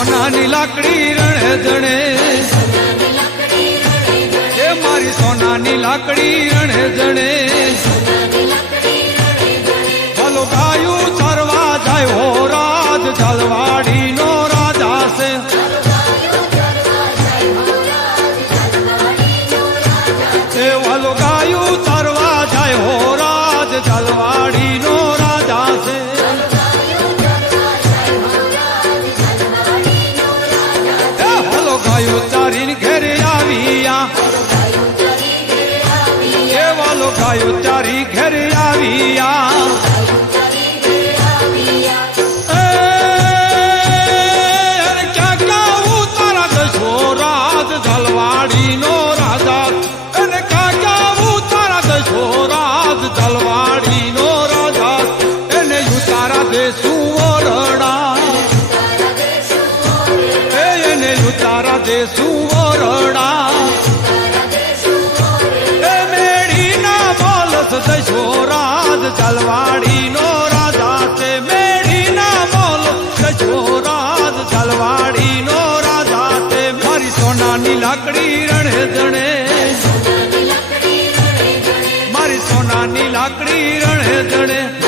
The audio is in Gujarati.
સોનાની લાકડી રણે જણે એ મારી સોનાની લાકડી રણે જણે ચાલો ગાયું ચરવા જાય હો રાજ ઝાલવાડી નો રાજા છે એ વાલો ગાયું ચરવા જાય હો રાજ ઝાલવાડી નો રાજા છે ગાયો ચારીને ઘેરે આવ્યા એ વાલો ગાયો ચારી ઘેરે આવ્યા ક્યાં ક્યાં તારા દશો રાજ ઝાલવાડી નો રાજા એને ક્યાં ક્યાં તારા દશો રાજ ઝાલવાડી નો રાજા એને ઉતારા દેશું ઓરડા તારા દેશું ઓરડા એ મેળીના બોલસ દશો રાજ ઝાલવાડી નો રાજા છે મેળીના બોલસ દશો રાજ ઝાલવાડી નો રાજા છે મારી સોનાની લાકડી રણે જણે મારી સોનાની લાકડી રણે જણે